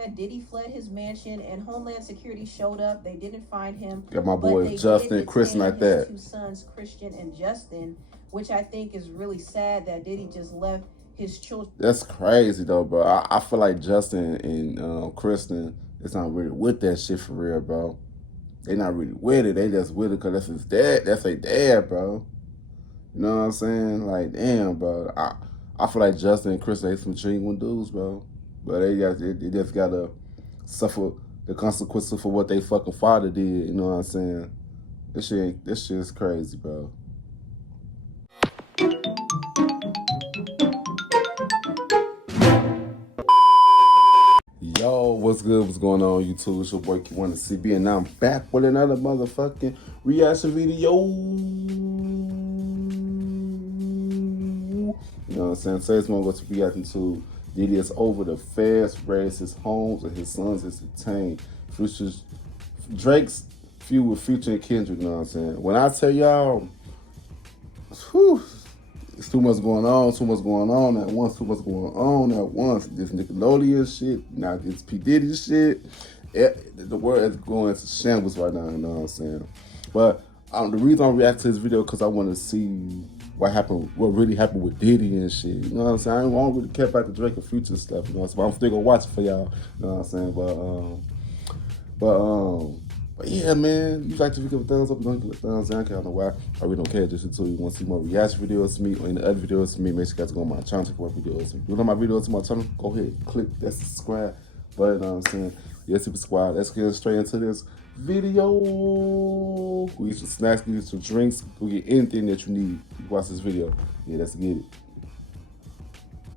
that Diddy fled his mansion and Homeland Security showed up. They didn't find him. Got my but boys they Justin, did Chris, detain like his that. two sons, Christian and Justin, which I think is really sad that Diddy just left his children. That's crazy though, bro. I feel like Justin and Kristen is not really with that shit for real, bro. They not really with it. They just with it because that's his dad. That's their dad, bro. You know what I'm saying? Like, damn, bro. I feel like Justin and Chris ain't some genuine dudes, bro. But they just gotta suffer the consequences for what they fucking father did. You know what I'm saying? This shit is crazy, bro. Yo, what's good? What's going on, YouTube? It's your boy Kewonis CB, and now I'm back with another motherfucking reaction video. You know what I'm saying? Today's one going to be reacting to Diddy is over the feds, raised his homes, and his sons is detained. Drake's feud with Future and Kendrick. You know what I'm saying? When I tell y'all, whew, it's too much going on at once, too much going on at once. This Nickelodeon shit, now this P. Diddy shit. The world is going to shambles right now, you know what I'm saying? But the reason I react to this video because I want to see what happened, what really happened with Diddy and shit. You know what I'm saying? I don't really care about the Drake and Future stuff, you know what I'm saying? But I'm still gonna watch it for y'all, you know what I'm saying? But yeah, man, you like to give a thumbs up, you don't give a thumbs down, I don't know why. I really don't care, just until you want to see more reaction videos to me or any other videos to me, make sure you guys go on my channel, check out my videos. If you like my videos to my channel, go ahead, click that subscribe button, you know what I'm saying? Yeah, super squad. Let's get straight into this video. We get some snacks, we get some drinks, we get anything that you need. You watch this video. Yeah, let's get it.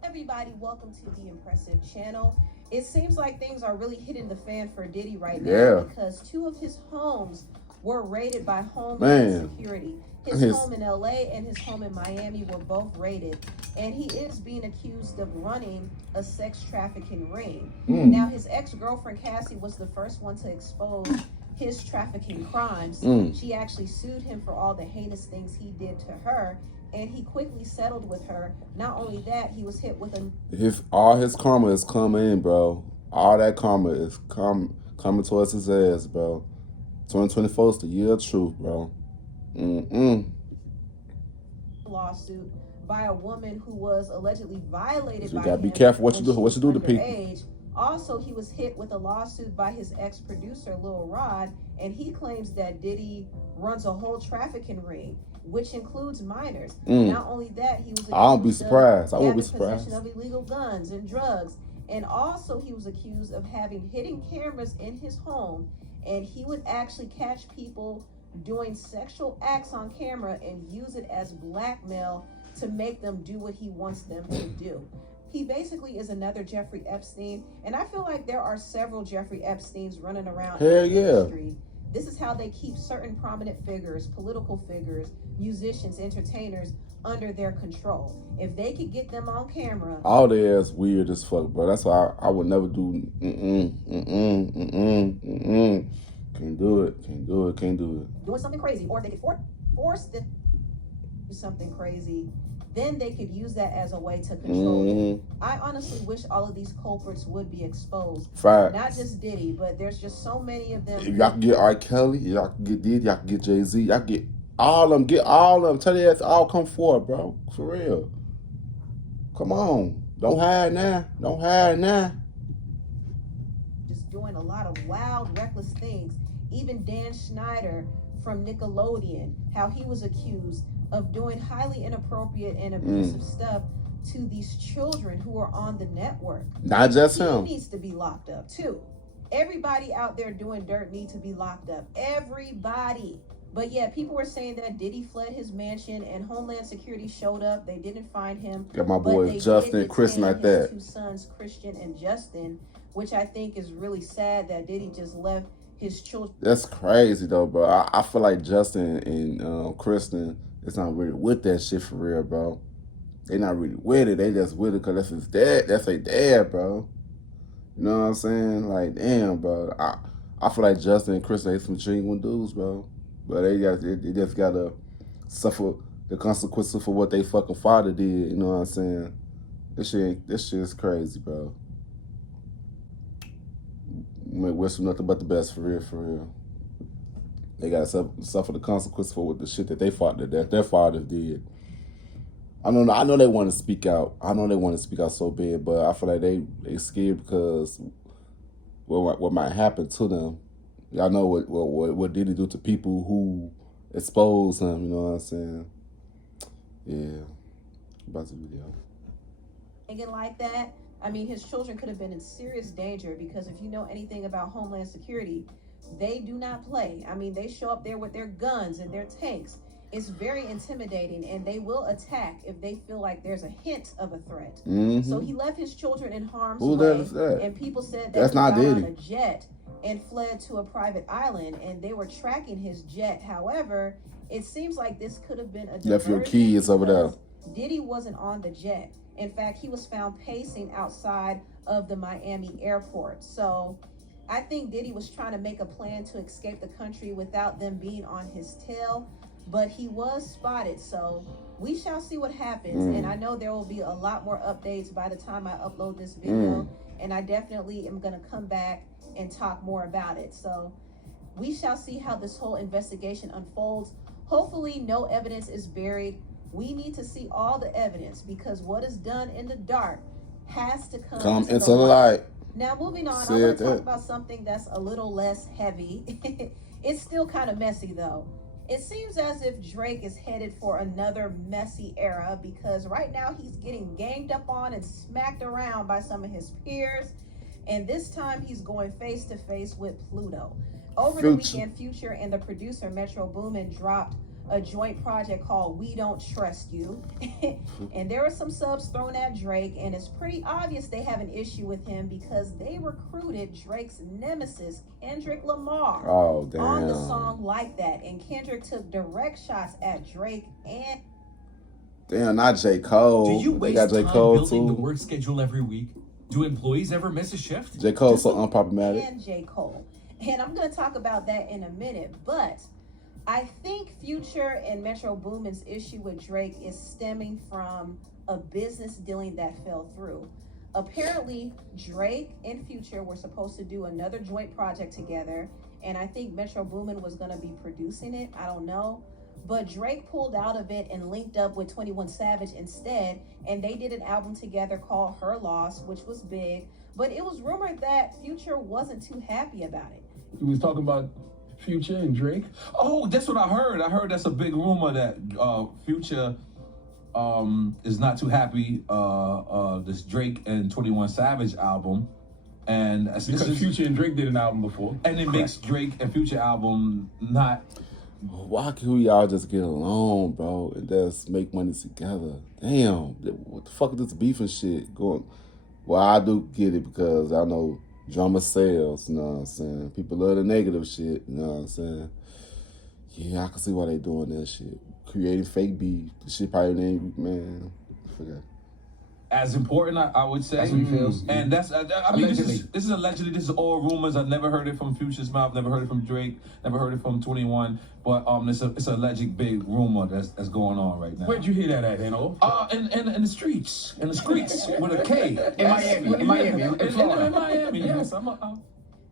Everybody, welcome to the Impressive channel. It seems like things are really hitting the fan for Diddy right now because two of his homes were raided by Homeland Security. His home in LA and his home in Miami were both raided, and he is being accused of running a sex trafficking ring. Now, his ex-girlfriend Cassie was the first one to expose his trafficking crimes. She actually sued him for all the heinous things he did to her, and he quickly settled with her. Not only that, he was hit with all his karma is coming in, bro. All that karma is coming towards his ass, bro. 2024 is the year of truth, bro. Lawsuit by a woman who was allegedly violated by him. You gotta be careful what you do to people. Also, he was hit with a lawsuit by his ex-producer, Lil Rod, and he claims that Diddy runs a whole trafficking ring, which includes minors. Not only that, he was accused I won't be surprised. I won't be surprised. Possession of illegal guns and drugs, and also he was accused of having hidden cameras in his home, and he would actually catch people doing sexual acts on camera and use it as blackmail to make them do what he wants them to do. He basically is another Jeffrey Epstein, and I feel like there are several Jeffrey Epsteins running around in the industry. This is how they keep certain prominent figures, political figures, musicians, entertainers under their control. If they could get them on camera. All their ass weird as fuck, bro. That's why I would never do Can't do it. Doing something crazy, or if they could force them to do something crazy, then they could use that as a way to control them. I honestly wish all of these culprits would be exposed. Not just Diddy, but there's just so many of them. If y'all can get R. Kelly, y'all can get Diddy, y'all can get Jay-Z, y'all can get all of them. Get all of them. Tell their ass all come forward, bro. For real. Come on. Don't hide now. Just doing a lot of wild, reckless things. Even Dan Schneider from Nickelodeon, how he was accused of doing highly inappropriate and abusive stuff to these children who are on the network. Not just him. He needs to be locked up too. Everybody out there doing dirt needs to be locked up. Everybody. But yeah, people were saying that Diddy fled his mansion and Homeland Security showed up. They didn't find him. Got my boys Justin and Chris, like that. Two sons, Christian and Justin, which I think is really sad that Diddy just left his children. That's crazy though, bro. I feel like Justin and Kristen is not really with that shit for real, bro. They not really with it. They just with it because that's his dad. That's their dad, bro. You know what I'm saying? Like, damn, bro. I feel like Justin and Kristen ain't some genuine dudes, bro. But they just gotta suffer the consequences for what they fucking father did. You know what I'm saying? This shit is crazy, bro. wish them nothing but the best, for real, for real. They got to suffer the consequences for what the shit that their fathers did. I know they want to speak out. I know they want to speak out so bad, but I feel like they scared because what might happen to them. Y'all know what Diddy do to people who expose him. You know what I'm saying? Yeah. About the video. Thinking like that, I mean, his children could have been in serious danger because if you know anything about Homeland Security, they do not play. I mean, they show up there with their guns and their tanks. It's very intimidating, and they will attack if they feel like there's a hint of a threat. Mm-hmm. So he left his children in harm's Who way, does that? and people said that That's he not got Diddy. on a jet and fled to a private island, and they were tracking his jet. However, it seems like this could have been a diversion. Left your kids over there. Diddy wasn't on the jet. In fact, he was found pacing outside of the Miami airport. So I think Diddy was trying to make a plan to escape the country without them being on his tail, but he was spotted. So we shall see what happens. And I know there will be a lot more updates by the time I upload this video. And I definitely am going to come back and talk more about it. So we shall see how this whole investigation unfolds. Hopefully no evidence is buried. We need to see all the evidence because what is done in the dark has to come into the light. Now, moving on, I want to talk about something that's a little less heavy. It's still kind of messy, though. It seems as if Drake is headed for another messy era because right now he's getting ganged up on and smacked around by some of his peers. And this time he's going face to face with Pluto. Over the weekend, Future and the producer Metro Boomin dropped a joint project called We Don't Trust You. And there were some subs thrown at Drake, and it's pretty obvious they have an issue with him because they recruited Drake's nemesis, Kendrick Lamar, on the song Like That. And Kendrick took direct shots at Drake and... Damn, not J. Cole. Do you waste time building the work schedule every week? Do employees ever miss a shift? J. Cole's so unproblematic. And J. Cole. And I'm going to talk about that in a minute, but I think Future and Metro Boomin's issue with Drake is stemming from a business dealing that fell through. Apparently, Drake and Future were supposed to do another joint project together, and I think Metro Boomin was going to be producing it. I don't know. But Drake pulled out of it and linked up with 21 Savage instead, and they did an album together called Her Loss, which was big. But it was rumored that Future wasn't too happy about it. We was talking about Future and Drake. Oh, that's what I heard. I heard that's a big rumor that Future is not too happy this Drake and 21 Savage album. And because Future and Drake did an album before. And it makes Drake and Future album not... Why can't we all just get along, bro, and just make money together? Damn, what the fuck is this beef and shit going? Well, I do get it because I know drama sells, you know what I'm saying? People love the negative shit, you know what I'm saying? Yeah, I can see why they doing that shit. Creating fake beef. The shit probably named, man, I forgot. As important, I would say. That's what he feels. And that's, I mean, this is allegedly, this is all rumors. I've never heard it from Future's mouth, never heard it from Drake, never heard it from 21. But it's an alleged big rumor that's going on right now. Where'd you hear that at, Hano? In the streets. In the streets with a K. In Miami, in Florida. In Miami, yes.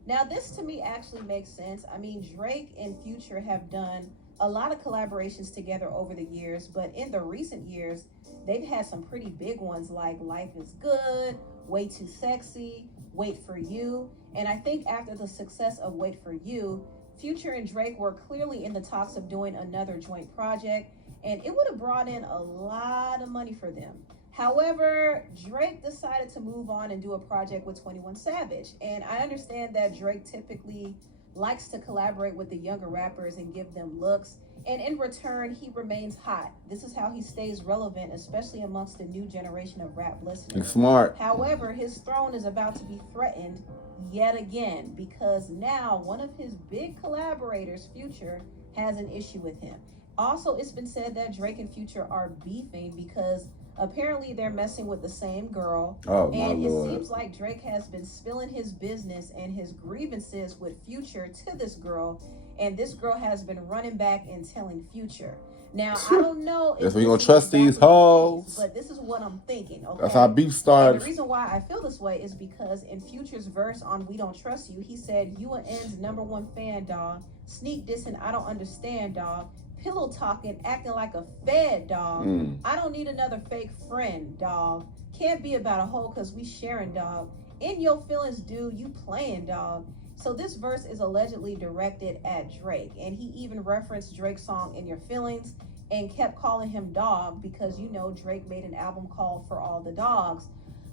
Now, this to me actually makes sense. I mean, Drake and Future have done a lot of collaborations together over the years, but in the recent years, they've had some pretty big ones like Life is Good, Way Too Sexy, Wait For You. And I think after the success of Wait For You, Future and Drake were clearly in the talks of doing another joint project, and it would have brought in a lot of money for them. However, Drake decided to move on and do a project with 21 Savage. And I understand that Drake typically likes to collaborate with the younger rappers and give them looks. And in return, he remains hot. This is how he stays relevant, especially amongst the new generation of rap listeners. He's smart. However, his throne is about to be threatened yet again because now one of his big collaborators, Future, has an issue with him. Also, it's been said that Drake and Future are beefing because apparently they're messing with the same girl. And it seems like Drake has been spilling his business and his grievances with Future to this girl, and this girl has been running back and telling Future. Now, I don't know if If we this gonna is trust these exactly what it hoes. is, but this is what I'm thinking, okay? That's how beef And started. the reason why I feel this way is because in Future's verse on We Don't Trust You, he said, "You and N's #1 fan, dog. Sneak dissing, I don't understand, dog. Pillow talking, acting like a fed, dog. I don't need another fake friend, dog. Can't be about a hoe cause we sharing, dog. In your feelings, dude, you playing, dog." So this verse is allegedly directed at Drake, and he even referenced Drake's song In Your Feelings and kept calling him dog because, you know, Drake made an album called For All the Dogs.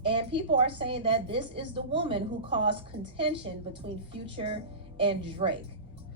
And people are saying that this is the woman who caused contention between Future and Drake.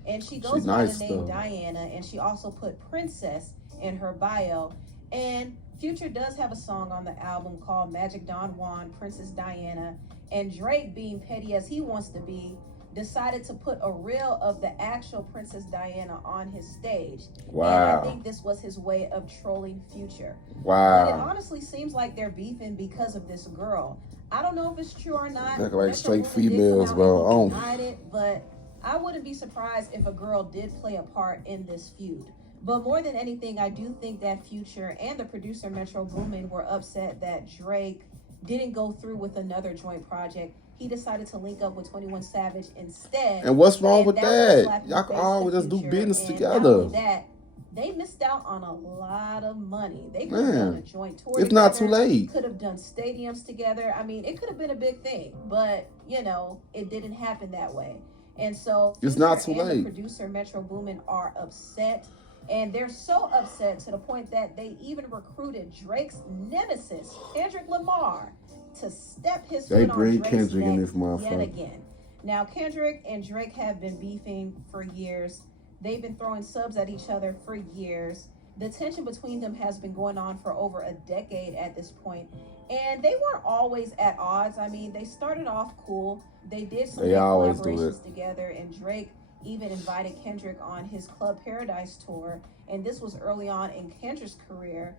And she goes by the name Diana, and she also put Princess in her bio. And Future does have a song on the album called Magic Don Juan, Princess Diana. And Drake, being petty as he wants to be, decided to put a reel of the actual Princess Diana on his stage. Wow. And I think this was his way of trolling Future. Wow. But it honestly seems like they're beefing because of this girl. I don't know if it's true or not. Like straight Metro Boomin did females, come out bro. and he denied it, but I wouldn't be surprised if a girl did play a part in this feud. But more than anything, I do think that Future and the producer Metro Boomin were upset that Drake didn't go through with another joint project. He decided to link up with 21 Savage instead. And what's wrong with was a that? slap in Y'all the can face always to just do Future. business And together. not only that, they missed out on a lot of money. They could have done a joint tour it's together. not too late. Could have done stadiums together. I mean, it could have been a big thing, but you know, it didn't happen that way. And so It's Future not too and late. the producer Metro Boomin are upset. And they're so upset to the point that they even recruited Drake's nemesis, Kendrick Lamar, to step his They foot on bring Drake's Kendrick in neck this motherfucker. yet again. Now, Kendrick and Drake have been beefing for years. They've been throwing subs at each other for years. The tension between them has been going on for over a decade at this point. And they weren't always at odds. I mean, they started off cool. They did some They always do collaborations together, and Drake even invited Kendrick on his Club Paradise tour. And this was early on in Kendrick's career.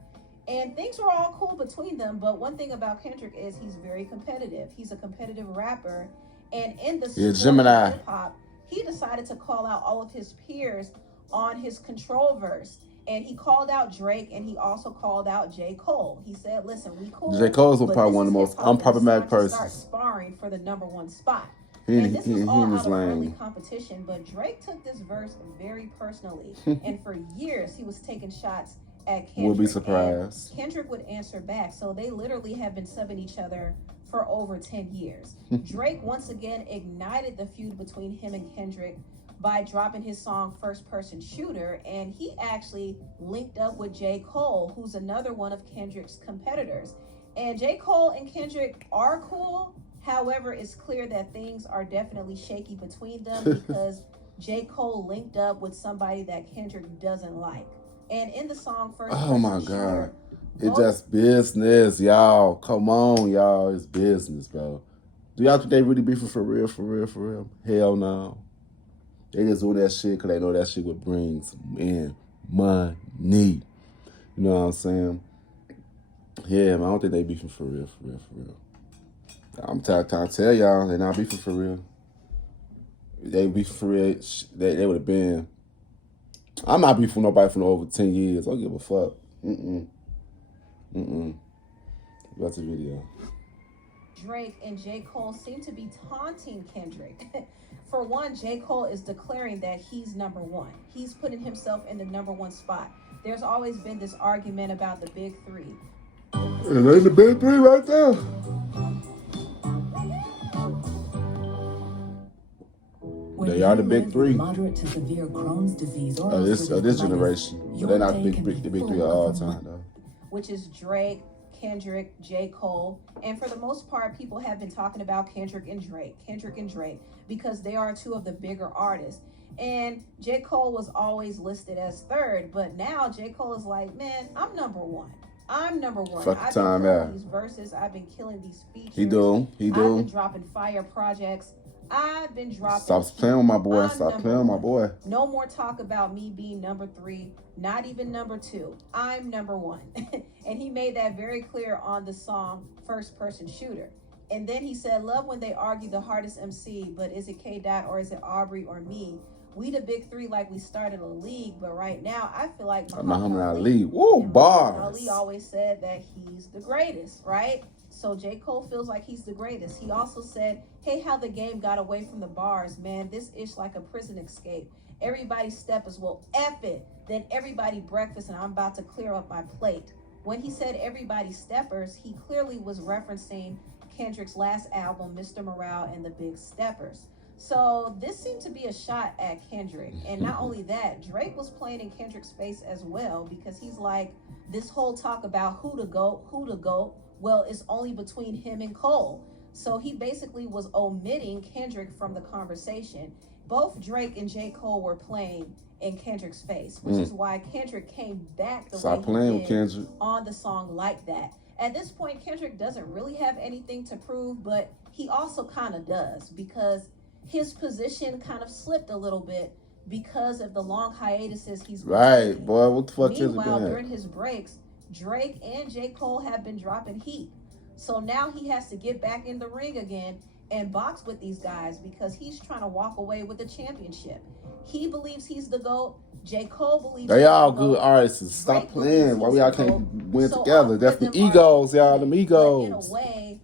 And things were all cool between them. But one thing about Kendrick is he's very competitive. He's a competitive rapper. And in the sport of hip hop, he decided to call out all of his peers on his Control verse. And he called out Drake, and he also called out J. Cole. He said, "Listen, we cool. J. Cole's but probably this one of the is most hip-hop, and it's unproblematic time to start persons. sparring for the #1 spot." He And this was all in out his of friendly lane. competition, but Drake took this verse very personally. And for years, he was taking shots at Kendrick. We'll be surprised. And Kendrick would answer back. So they literally have been subbing each other for over 10 years. Drake once again ignited the feud between him and Kendrick by dropping his song First Person Shooter, and he actually linked up with J. Cole, who's another one of Kendrick's competitors. And J. Cole and Kendrick are cool. However, it's clear that things are definitely shaky between them because J. Cole linked up with somebody that Kendrick doesn't like. And in the song First Oh Person my Shooter, God. It's just business, y'all. Come on, y'all. It's business, bro. Do y'all think they really beefing for real, for real, for real? Hell no. They just doing that shit because they know that shit would bring some in money. You know what I'm saying? Yeah, man, I don't think they beefing for real, for real, for real. I'm trying to tell y'all, they not beefing for real. If they beefing for real, they would have been. I'm not beefing with nobody for over 10 years. I don't give a fuck. That's a video. Drake and J. Cole seem to be taunting Kendrick. For one, J. Cole is declaring that he's #1. He's putting himself in the #1 spot. There's always been this argument about the big three. It ain't the big three right there. They are the big three. Moderate to severe Crohn's disease or this generation. But they're not the big three of all time, though. Which is Drake, Kendrick, J. Cole. And for the most part, people have been talking about Kendrick and Drake, because they are two of the bigger artists. And J. Cole was always listed as third, but now J. Cole is like, man, I'm #1. I'm #1. Fuck I've time, been killing yeah. these verses. I've been killing these features. He do. I've been dropping fire projects. I've been dropping. Stop playing with my boy. I'm Stop playing with my boy. No more talk about me being #3, not even #2. I'm #1. And he made that very clear on the song First Person Shooter. And then he said, love when they argue the hardest MC, but is it K. Dot or is it Aubrey or me? we the big three like we started a league, but right now I feel like Muhammad Ali. Woo, and bars. Muhammad Ali always said that he's the greatest, right? So J. Cole feels like he's the greatest. He also said, hey, how the game got away from the bars, man. This ish like a prison escape. Everybody steppers, well, F it. Then everybody breakfast and I'm about to clear up my plate. When he said everybody steppers, he clearly was referencing Kendrick's last album, Mr. Morale and the Big Steppers. So this seemed to be a shot at Kendrick. And not only that, Drake was playing in Kendrick's face as well, because he's like, this whole talk about who to go, well, it's only between him and Cole. So he basically was omitting Kendrick from the conversation. Both Drake and J. Cole were playing in Kendrick's face, which is why Kendrick came back the Stop way playing he with did Kendrick on the song Like That. At this point, Kendrick doesn't really have anything to prove, but he also kind of does, because his position kind of slipped a little bit because of the long hiatuses he's been right, taking. boy. What the fuck is it Meanwhile, been? during his breaks, Drake and J. Cole have been dropping heat. So now he has to get back in the ring again and box with these guys because he's trying to walk away with the championship. He believes he's the GOAT. J. Cole believes They he's all the good GOAT. artists. Stop Drake playing. Why believes we all he's the can't GOAT. win So together? all That's of the them are egos, y'all. Them But in a egos. way,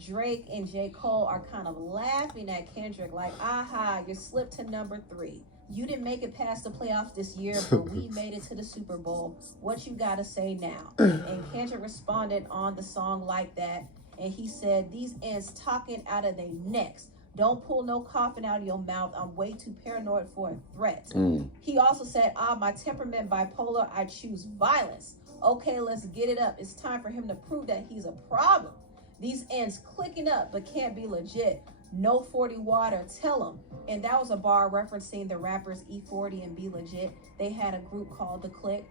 Drake and J. Cole are kind of laughing at Kendrick like, aha, you slipped to number 3. You didn't make it past the playoffs this year, but we made it to the Super Bowl. What you got to say now? And Kendrick responded on the song Like That, and he said, these ends talking out of their necks. Don't pull no coughing out of your mouth. I'm way too paranoid for a threat. He also said, my temperament bipolar, I choose violence. Okay, let's get it up. It's time for him to prove that he's a problem. These ends clicking up but can't be legit. No 40 water, tell him. And that was a bar referencing the rappers E40 and Be Legit. They had a group called The Click.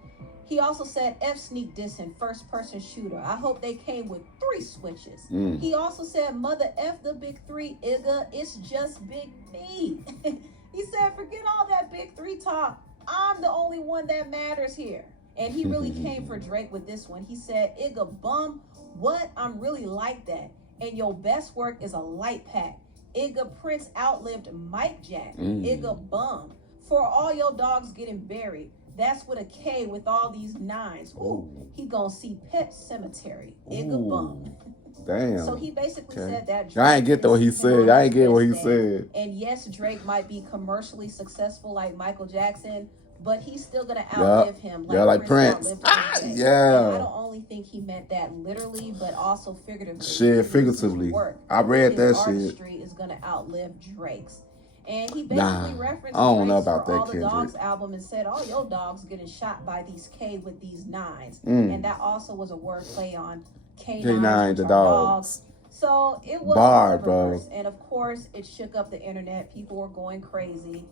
He also said, F sneak dissing, first person shooter. I hope they came with 3 switches. He also said, mother F the big 3, Igga, it's just Big me. He said, forget all that big 3 talk. I'm the only one that matters here. And he really came for Drake with this one. He said, Igga bum, what? I'm really like that. And your best work is a light pack. Igga Prince outlived Mike Jack. Igga bum. For all your dogs getting buried. That's with a K with all these 9s. Ooh, he gonna see Pet Cemetery. Igga bum. Damn. So he basically said that. I ain't get what he said. I ain't get what he said. And yes, Drake might be commercially successful like Michael Jackson, but he's still gonna outlive him. Like Prince. Yeah. And I don't only think he meant that literally, but also figuratively. Shit, figuratively. I read that shit. His artistry is gonna outlive Drake's. And he basically referenced I don't know Drake's about for that, All the Kendrick. Dogs album and said, all your dogs getting shot by these K with these 9s. And that also was a word play on K9, the dogs. So it was Bar, a bro. reverse. And of course, it shook up the internet. People were going crazy.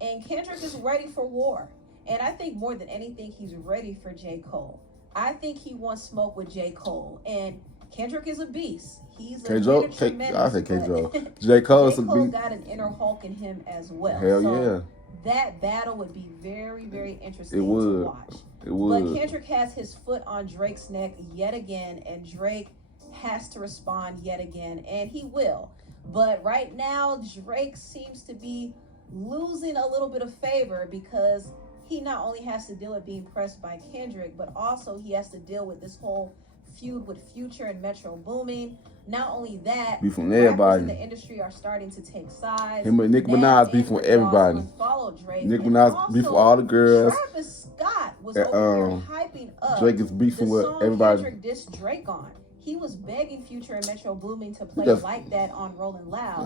And Kendrick is ready for war. And I think more than anything, he's ready for J. Cole. I think he wants smoke with J. Cole. And Kendrick is a beast. He's a miniature menace, I say K-Joe. but J. Cole is a J. Cole beast. got an inner Hulk in him as well. Hell so yeah. that battle would be very, very interesting It would. to watch. It would. But Kendrick has his foot on Drake's neck yet again, and Drake has to respond yet again, and he will. But right now, Drake seems to be losing a little bit of favor because he not only has to deal with being pressed by Kendrick, but also he has to deal with this whole feud with Future and Metro Booming. Not only that, Beef from rappers everybody. in the industry are starting to take sides. Him and Nicki Minaj beef with everybody. Nicki Minaj beef with all the girls. Travis Scott was over here hyping up Drake is beefing the with song everybody. Kendrick dissed Drake on. He was begging Future and Metro Booming to play Just- Like That on Rolling Loud.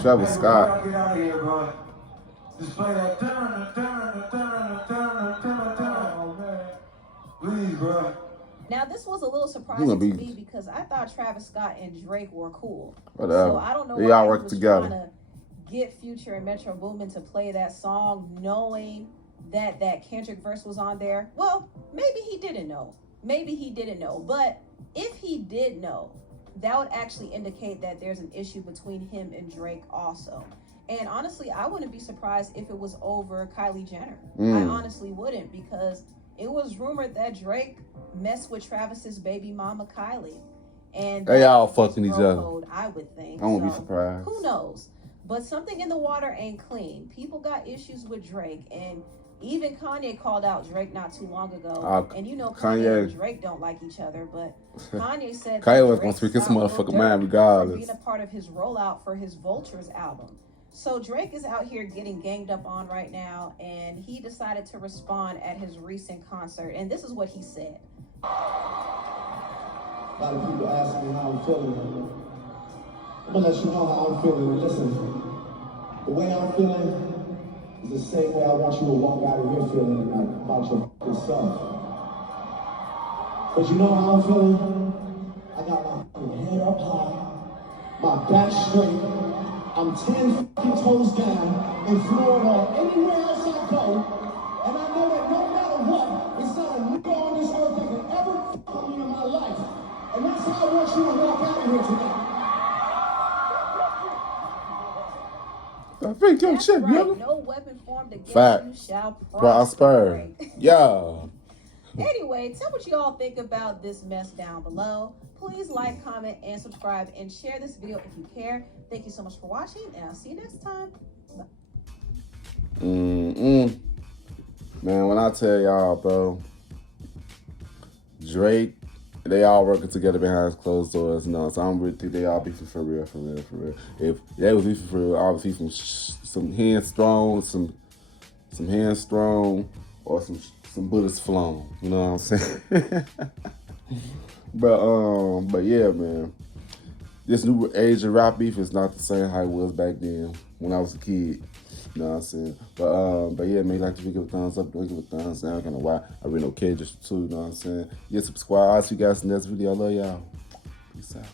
Travis Scott. Get out of here, bro. Just play that. Oh, man. Please, bro. Now, this was a little He surprising gonna to be- me because I thought Travis Scott and Drake were cool. Whatever. So I don't know They why all he work was together. trying to get Future and Metro Boomin to play that song knowing that Kendrick verse was on there. Well, maybe he didn't know. Maybe he didn't know. But if he did know, that would actually indicate that there's an issue between him and Drake also. And honestly, I wouldn't be surprised if it was over Kylie Jenner. I honestly wouldn't, because it was rumored that Drake messed with Travis's baby mama Kylie. And They all that's his fucking each bro other. code, I would think. I won't be So, surprised. who knows? But something in the water ain't clean. People got issues with Drake, and even Kanye called out Drake not too long ago. And you know Kanye and Drake don't like each other, but Kanye said Kanye was Drake gonna speak his stopped Lil motherfucking Durk mind from regardless. being a part of his rollout for his Vultures album. So Drake is out here getting ganged up on right now, and he decided to respond at his recent concert, and this is what he said. A lot of people ask me how I'm feeling. I'm gonna let you know how I'm feeling. And listen, the way I'm feeling is the same way I want you to walk out of here feeling about your fucking self. Cause you know how I'm feeling? I got my fucking head up high, my back straight. I'm 10 fucking toes down in Florida, anywhere else I go, and I know that no matter what, it's not a nigga on this earth that can ever fuck me in my life. And that's how I want you to walk out of here tonight. I think your That's shit, right. brother. No weapon formed against Fact. you shall Prosper. Yeah. Anyway, tell what you all think about this mess down below. Please like, comment, and subscribe, and share this video if you care. Thank you so much for watching, and I'll see you next time. Bye. Man, when I tell y'all, bro, Drake, they all working together behind closed doors. No, so I don't really think they all beefing for real. If they was beefing for real, obviously from some hands strong, some hands strong, or some bullets flown. You know what I'm saying? But yeah, man. This new age of rap beef is not the same how it was back then when I was a kid. You know what I'm saying? But yeah, man, like to give a thumbs up, don't give a thumbs down. I don't know why. I really know Kendrick too, you know what I'm saying? Yeah, subscribe. I'll see you guys in the next video. I love y'all. Peace out.